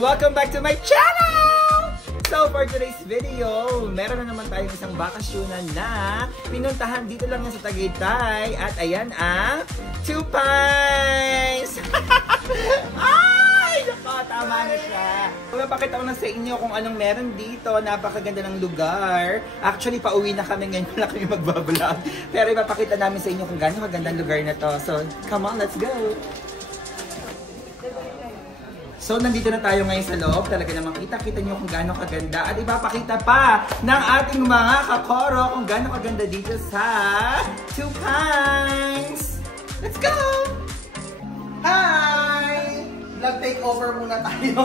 Welcome back to my channel! So for today's video, meron na naman tayong isang bakasyonan na pinuntahan dito lang sa Tagaytay. At ayan ang 2 Pines! Ay! Nako, tama na siya. Papakita ko na sa inyo kung anong meron dito. Napakaganda ng lugar. Actually, pauwi na kami ngayon. Wala kami magbablog. Pero ipapakita namin sa inyo kung gaano kaganda lugar na to. So, come on, let's go! So, nandito na tayo ngayon sa loob. Talaga namang kita nyo kung gaano kaganda. At ipapakita pa ng ating mga kakoro kung gaano kaganda dito sa 2 Pines. Let's go! Hi! Vlog takeover muna tayo.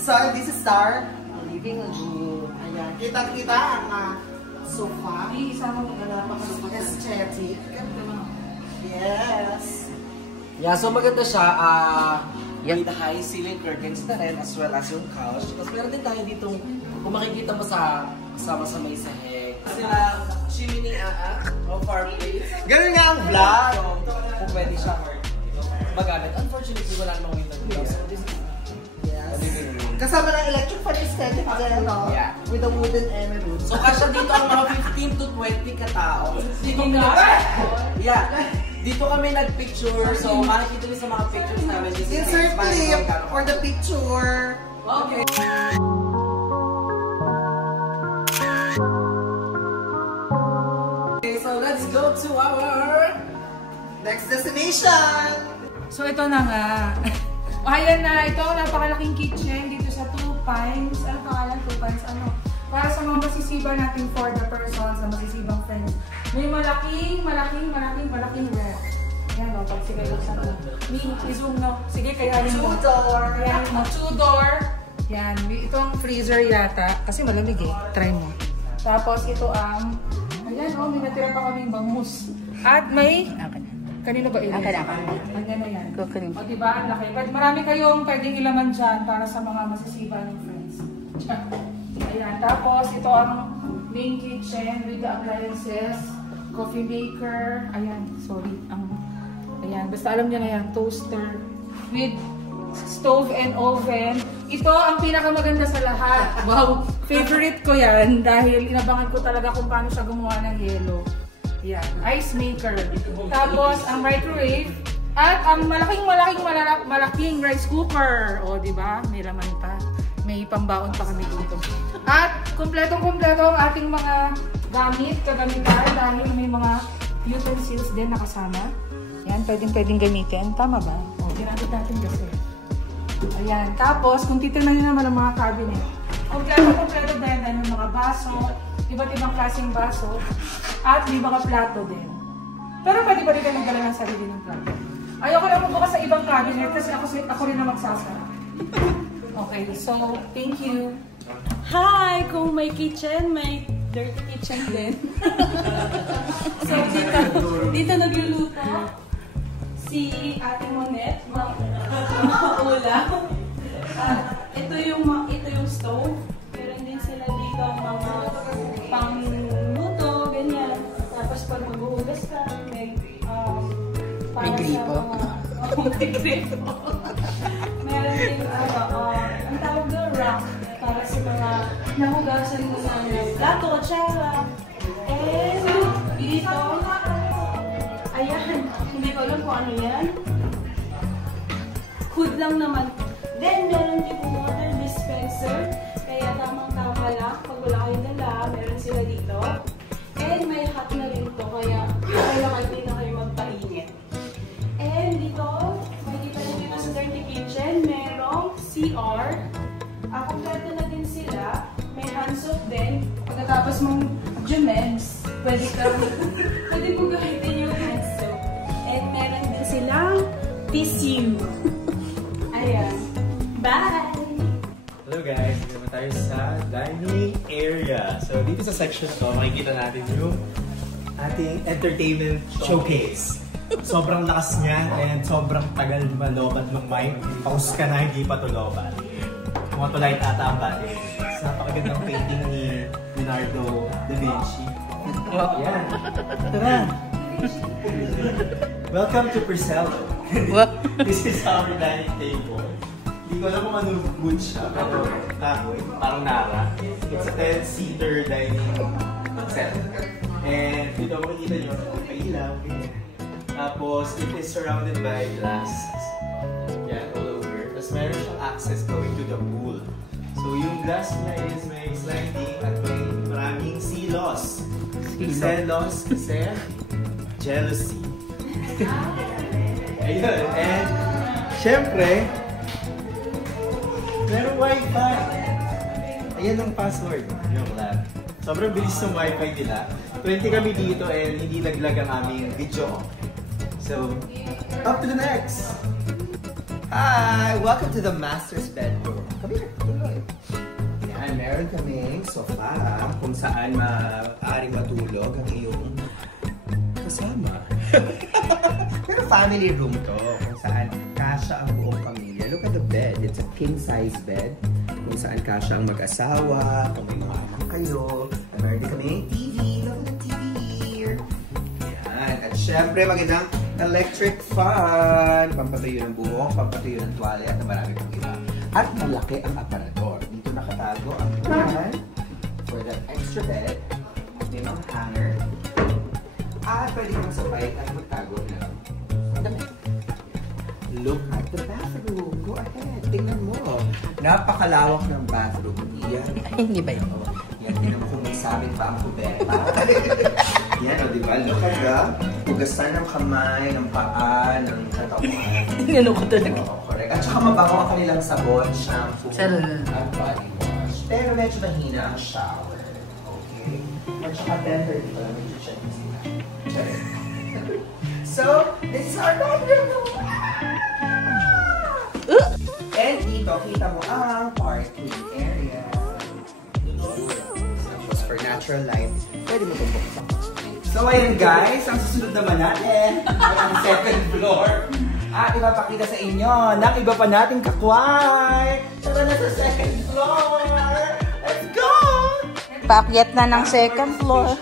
So, this is our living room. Ayan. Kita-kita ang sofa. Isama mo na Aesthetic. Yes. Yeah, so maganda siya. With the high ceiling curtains na rin as well as yung couch. Tapos meron din tayo ditong, kung makikita mo sa kasama sa may sahig. Sila chimney o fireplace. Ganun nga ang vlog. Kung pwede siya magamit. Unfortunately, wala namang window. So this is kasama ng electric fan aesthetic din, no? Yeah. With a wooden emerald. So kasya dito ang mga 15 to 20 katao. Yeah. Dito kami nag-picture, so makikita niyo sa mga pictures namin. Insert clip for the picture. Okay. Okay, so let's go to our next destination. So ito na nga. Ayan na, ito napakalaking kitchen dito sa 2 Pines. Ano pangalan? 2 Pines? Ano? Para sa mga masisiba natin for the persons na masisibang friends. May malaking ref. Ayan o, pag sige buksan mo. I-zoom no. Sige, kaya mo. 2-door. Ayan mo, 2-door. Yan, ito ang freezer yata. Kasi malamig eh. Try mo. Tapos ito ang, ayan o, may natira pa kaming bangus. At may, kanino ba ilagay? Ayan na yan. O diba, ang laki. Marami kayong pwedeng ilaman dyan para sa mga masisiba ng friends. Ayan, tapos ito ang main kitchen with the appliances, coffee maker, ayan, sorry, ayan, basta alam niya na yan, toaster, with stove and oven. Ito ang pinakamaganda sa lahat. Wow, favorite ko yan dahil inabangan ko talaga kung paano siya gumawa ng yelo. Ayan, ice maker. Tapos ang microwave at ang malaking rice cooker. O, diba? May laman pa. May pambaon pa kami dito. At kumpletong-kumpleto ang ating mga kagamitan dahil may mga utensils din nakasama. Yan, pwedeng gamitin. Tama ba? O, ginamit natin kasi. Ayan. Tapos, kung titignan nyo naman ang mga cabinet, kumpleto din ng mga baso, iba't ibang klaseng baso, at may mga plato din. Pero pwede pa rin kayo magdala ng sarili ng plato. Ayoko lang magbukas sa ibang cabinet kasi ako rin na magsasara. Okay, so, thank you. Hi! Kung may kitchen, may dirty kitchen din. So, dito nagluluto si Ate Monette ng ulam. Ito yung stove. Meron din sila dito mga pangluto, ganyan. Tapos pag maghuhugas ka, may gripo. May gripo. Meron din ang tawag doon, rack, para sa mga nahugasan mo ng plato, tsara. And dito, ayan, hindi ko alam kung ano yan. Hood lang naman. Then, meron din water dispenser. Kaya tamang-tama lang, pag wala kayong dala, meron sila dito. And may hot na rin ito, kaya kailangan din na kayo magpainit. And dito, makikita nyo dito sa dirty kitchen, merong CR. Kompleto na din sila. May hand soap din. Pagkatapos mong jumens, pwede mo gamitin yung hand soap. And meron din silang tissue. Ayan. Bye! Hello guys! Dito naman tayo sa dining area. So dito sa section to, makikita natin yung ating entertainment showcase. Sobrang lakas niya and sobrang tagal malobat ng mic. Pause ka na, hindi pa tulobat. Motolight ata ang body. So, napakagandang painting ni Leonardo da Vinci. Yan. Tara! Welcome to Purcell. This is our dining table. Hindi ko alam kung ano wood siya, pero kahoy, parang nara. It's a 10-seater dining set. And dito makikita nyo, may ilaw. Tapos, it is surrounded by glass. Yan, all over. Tapos meron siyang access going to the pool. So yung glass niya is may sliding at may maraming silos. Selos kasi jealousy. Ayun, and syempre, meron wifi. Ayan ang password. Yung lab. Sobrang bilis ng wifi nila. 20 kami dito and hindi laglag ang aming video. So, up to the next! Hi! Welcome to the master's bedroom. Kami tuloy. Yan, meron kaming sofa kung saan maaaring matulog ang iyong kasama. Pero family room to, kung saan kasya ang buong pamilya. Look at the bed. It's a king-size bed. Kung saan kasya ang mag-asawa, kung may mga anak kayo. Meron din kaming TV. Look at the TV here. Yan. At syempre, magandang electric fan. Pampatuyo ng buhok, pampatuyo ng tuwalya, at marami pang iba. At malaki ang aparador. Dito nakatago ang fan for the extra bed. May mga hanger. At pwede kang sabay at magtago ng damit. Look at the bathroom. Go ahead. Tingnan mo. Napakalawak ng bathroom. Yan. Hindi ba yun? Yan. Tingnan mo kung may sabit pa ang kubeta. Yan, o diba? Look at the hugasan ng kamay, ng paa, ng katawan. Tingnan ko talaga. Oo, correct. At saka mabango ang kanilang sabon, shampoo, at body wash. Pero medyo mahina ang shower. Okay? At saka 10:30 pa lang, medyo check sila. Check. So, this is our bedroom! And dito, kita mo ang parking area. For natural light, pwede mo itong buksan. So ayun guys, ang susunod naman natin ang second floor. At ipapakita sa inyo ng iba pa nating kakway. Tara na sa second floor! Let's go! Paakyat na ng second floor.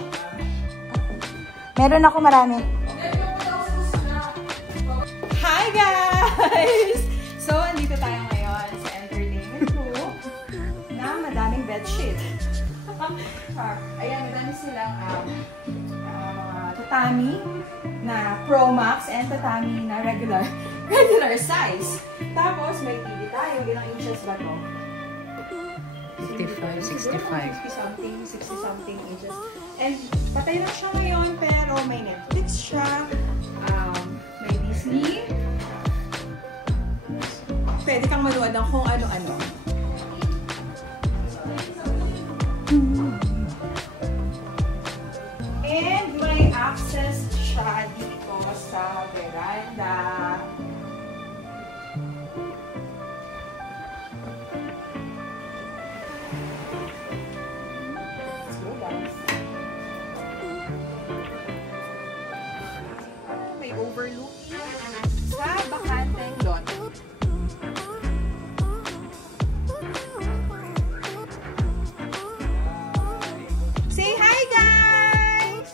Meron ako marami. Hi guys! So, andito tayo ngayon sa entertainment room na madaming bedsheet. Ayan, madami silang tatami na Pro Max and tatami na regular size. Tapos, may TV tayo. Ilang inches ba to? 55, 65. 60-something inches. And patay lang siya ngayon, pero may Netflix siya. May Disney. Pwede kang manood ng kung ano-ano. And may access siya dito sa veranda. Let's go, guys. May overlooking sa bakanteng lot. Say hi, guys!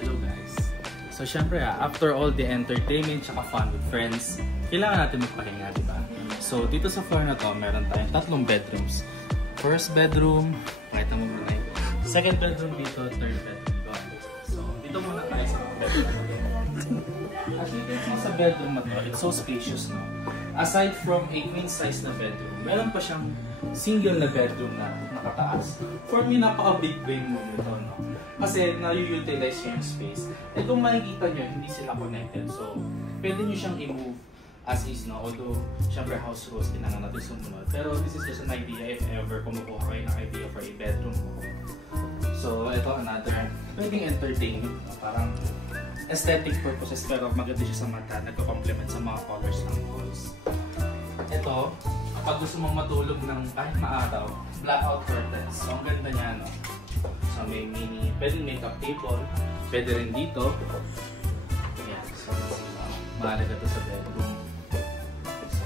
Hello guys. So syempre after all the entertainment tsaka fun with friends, kailangan natin magpahinga, di ba? So dito sa floor na to, meron tayong tatlong bedrooms. First bedroom, pakita mo muna yun. Second bedroom dito, third bedroom doon. So dito muna tayo sa bedroom. As you can see sa bedroom na to, it's so spacious, no? Aside from a queen size na bedroom, meron pa siyang single na bedroom na nakataas. For me, napaka-big brain move nito, no? Kasi na-utilize yung space. Eh kung makikita nyo, hindi sila connected. So, pwede nyo siyang i-move as is, no? Although, syempre house rules, kailangan natin sumunod. Pero this is just an idea if ever kumukuha kayo ng idea for a bedroom. So, ito another, pwedeng entertaining, no? Parang aesthetic purposes, pero maganda siya sa mata, nagko-complement sa mga colors ng walls. Ito, kapag gusto mong matulog ng kahit maaraw, blackout curtains. So, ang ganda niya, no? So, may mini, pwedeng makeup table, pwede rin dito. Ayan, so, mahalaga ito sa bedroom. So,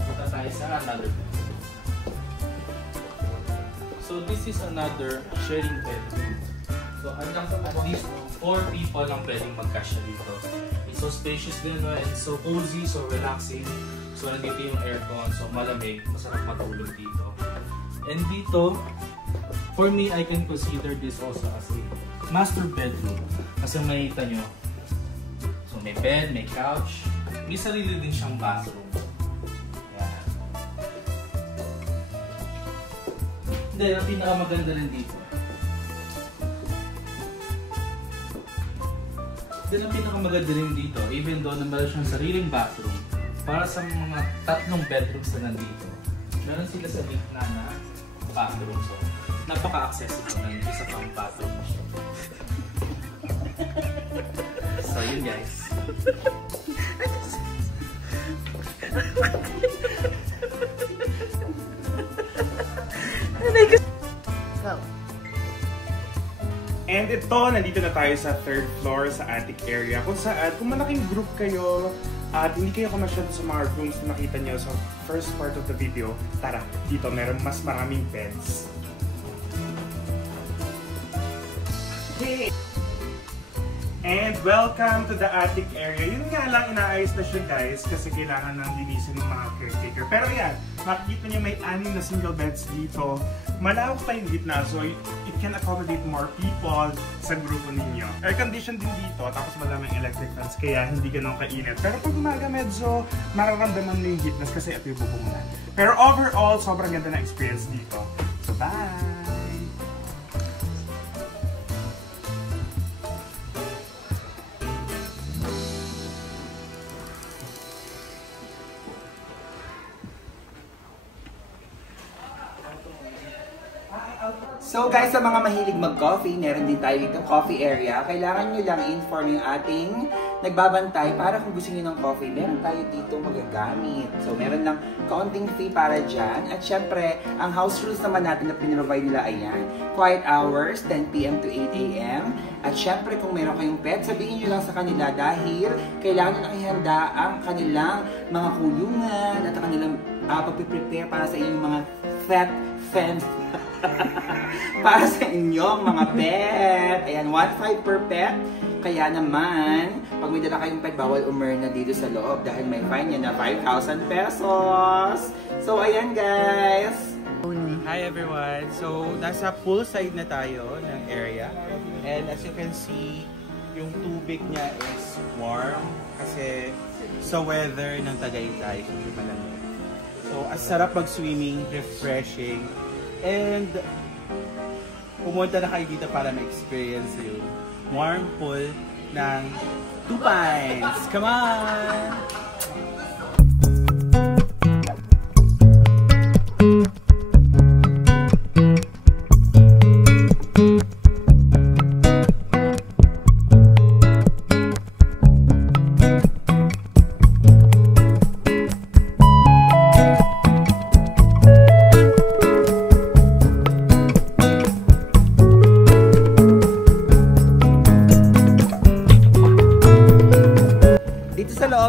punta tayo sa another bedroom. So, this is another sharing bedroom. So, at least 4 people ang pwedeng magkasya dito. It's so spacious din, no? And so cozy, so relaxing. So nandito yung aircon, so malamig, masarap matulog dito. And dito, for me, I can consider this also as a master bedroom. Kasi makita nyo, so may bed, may couch, may sarili din siyang bathroom. Yan. Then, ang pinakamaganda rin dito. Then, ang pinakamaganda rin dito, even though na meron siyang sariling bathroom, para sa mga 3 bedrooms na nandito, meron sila sa gitna na bathroom. So, napaka-accessible na yung isa pang bathroom. So, yun guys. Go. And ito, nandito na tayo sa 3rd floor sa attic area kung saan, kung malaking group kayo at hindi kayo kamasyado sa mga rooms na nakita nyo sa first part of the video, tara, dito meron mas maraming beds. Hey! And welcome to the attic area. Yun nga lang, inaayos na siya guys kasi kailangan ng linisin ng mga caretaker. Pero yan, makikita niyo may 6 na single beds dito. Malawak pa yung gitna, so it can accommodate more people sa grupo ninyo. Air condition din dito, tapos malamang electric fans, kaya hindi ganun kainit. Pero pag umaga medyo mararamdaman mo yung heatness kasi ito yung bubong na. Pero overall, sobrang ganda na experience dito. So bye! So guys, sa mga mahilig mag-coffee, meron din tayo dito coffee area. Kailangan nyo lang i-inform yung ating nagbabantay para kung gusto nyo ng coffee, meron tayo dito magagamit. So meron lang kaunting fee para dyan. At syempre, ang house rules naman natin na pinrovide nila ayan. Quiet hours, 10 PM to 8 AM. At syempre, kung meron kayong pet, sabihin nyo lang sa kanila dahil kailangan nyo ihanda ang kanilang mga kulungan at ang kanilang pag-prepare para sa inyong mga pet fence. Para sa inyong mga pet. Ayan, 1.5 per pet. Kaya naman, pag may dala kayong pet, bawal umerna dito sa loob dahil may fine yan na 5,000 pesos. So, ayan guys. Hi everyone! So, nasa poolside na tayo ng area. And as you can see, yung tubig niya is warm kasi sa weather ng Tagaytay, hindi malamig. So, ang sarap mag-swimming, refreshing. And pumunta na kayo dito para ma-experience yung warm pool ng 2 Pines. Come on!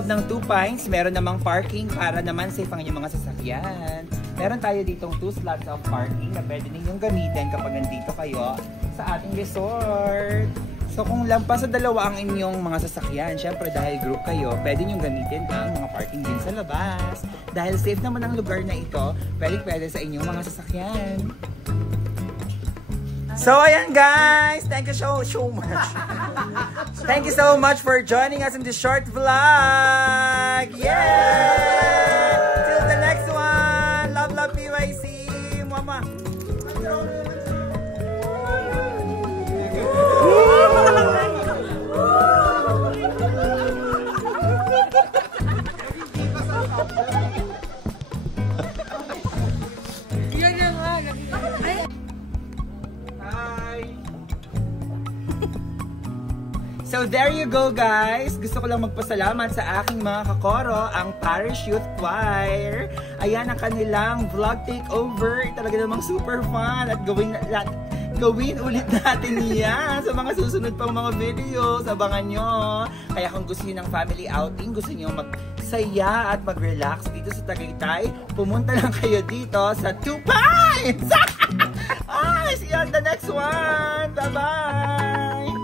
Ng 2 Pines, meron namang parking para naman safe ang inyong mga sasakyan. Meron tayo ditong 2 slots of parking na pwede ninyong gamitin kapag nandito kayo sa ating resort. So kung lampas sa 2 ang inyong mga sasakyan, syempre dahil group kayo, pwede ninyong gamitin ang mga parking din sa labas. Dahil safe naman ang lugar na ito, pwede sa inyong mga sasakyan. So ayan guys, thank you so much. Thank you so much for joining us in this short vlog. Yeah! Till the next one. Love PYC. Mama. So there you go guys! Gusto ko lang magpasalamat sa aking mga kakoro, ang Parish Youth Choir. Ayan ang kanilang vlog takeover. Talaga namang super fun at gawin ulit natin yan sa mga susunod pang mga videos. Abangan nyo. Kaya kung gusto nyo ng family outing, gusto nyo magsaya at mag-relax dito sa Tagaytay, pumunta lang kayo dito sa 2 Pines! See you on the next one! Bye-bye!